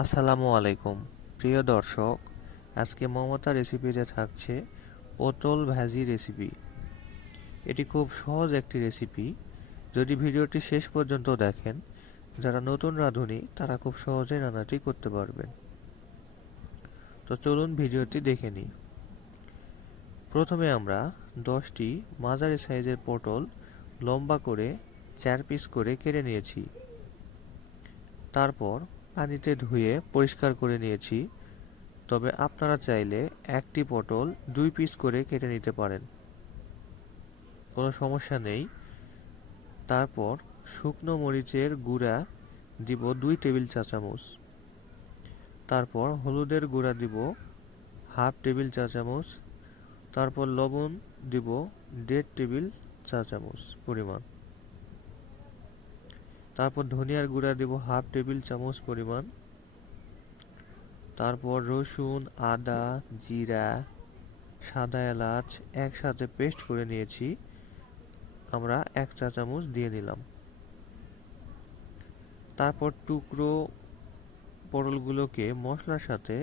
আসসালামু আলাইকুম প্রিয় দর্শক, আজকে মমতা রেসিপিতে থাকছে পটল ভাজি রেসিপি। এটি খুব সহজ একটি রেসিপি। যদি ভিডিওটি শেষ পর্যন্ত দেখেন, যারা নতুন রাঁধুনি তারা খুব সহজে রান্নাটি করতে পারবেন। তো চলুন ভিডিওটি দেখে নিই। প্রথমে আমরা 10টি মাঝারি সাইজের পটল লম্বা করে 4 পিস করে কেটে নিয়েছি। তারপর পানিতে ধুয়ে পরিষ্কার করে নিয়েছি। তবে আপনারা চাইলে একটি পটল 2 পিস করে কেটে নিতে পারেন, কোনো সমস্যা নেই। তারপর শুকনো মরিচের গুঁড়া দিব 2 টেবিল চা চামচ। তারপর হলুদের গুঁড়া দিব 1/2 টেবিল চা চামচ। তারপর লবণ দিব 1.5 টেবিল চা চামচ পরিমাণ। তারপর ধনিয়ার গুঁড়া দিব 1/2 টেবিল চামচ পরিমাণ। তারপর রসুন, আদা, জিরা, সাদা এলাচ একসাথে পেস্ট করে নিয়েছি, আমরা 1 চা চামচ দিয়ে নিলাম। তারপর টুকরো পটলগুলোকে মশলার সাথে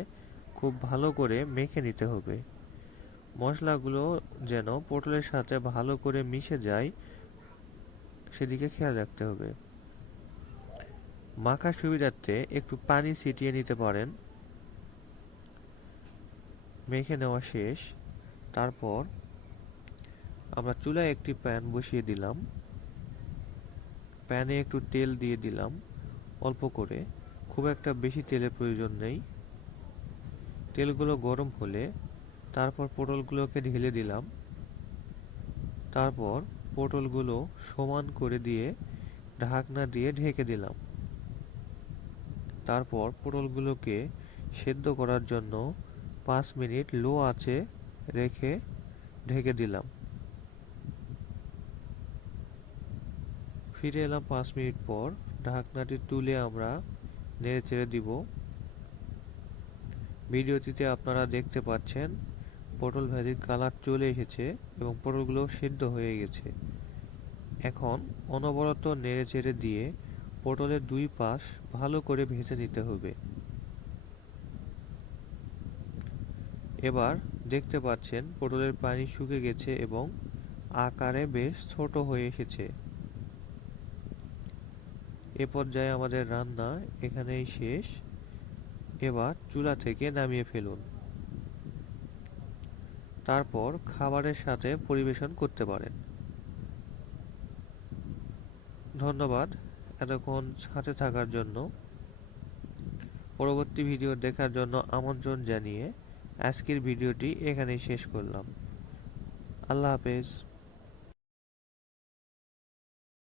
খুব ভালো করে মেখে নিতে হবে। মশলাগুলো যেন পটলের সাথে ভালো করে মিশে যায়, সেদিকে খেয়াল রাখতে হবে। মাখার সুবিধার্থে একটু পানি ছিটিয়ে নিতে পারেন। মেখে নেওয়া শেষ। তারপর আমরা চুলায় একটি প্যান বসিয়ে দিলাম। প্যানে একটু তেল দিয়ে দিলাম অল্প করে, খুব একটা বেশি তেলের প্রয়োজন নেই। তেলগুলো গরম হলে তারপর পটলগুলোকে ঢেলে দিলাম। তারপর পটলগুলো সমান করে দিয়ে ঢাকনা দিয়ে ঢেকে দিলাম। তারপর পটলগুলোকে সেদ্ধ করার জন্য 5 মিনিট লো আঁচে রেখে ঢেকে দিলাম। ফিরে এলাম 5 মিনিট পর। ঢাকনাটি তুলে আমরা নেড়েচেড়ে দিব। ভিডিওটিতে আপনারা দেখতে পাচ্ছেন পটল ভাজির কালার চলে এসেছে এবং পটলগুলো সেদ্ধ হয়ে গেছে। এখন অনবরত নেড়েচেড়ে দিয়ে পটলের 2 পাশ ভালো করে ভেজে নিতে হবে। এবার দেখতে পাচ্ছেন পটলের পানি শুকিয়ে গেছে এবং আকারে বেশ ছোট হয়ে এসেছে। এ পর্যায়ে আমাদের রান্না এখানেই শেষ। এবার চুলা থেকে নামিয়ে ফেলুন। তারপর খাবারের সাথে পরিবেশন করতে পারেন। ধন্যবাদ এতক্ষণ সাথে থাকার জন্য। পরবর্তী ভিডিও দেখার জন্য আমন্ত্রণ জানিয়ে আজকের ভিডিওটি এখানেই শেষ করলাম। আল্লাহ হাফেজ।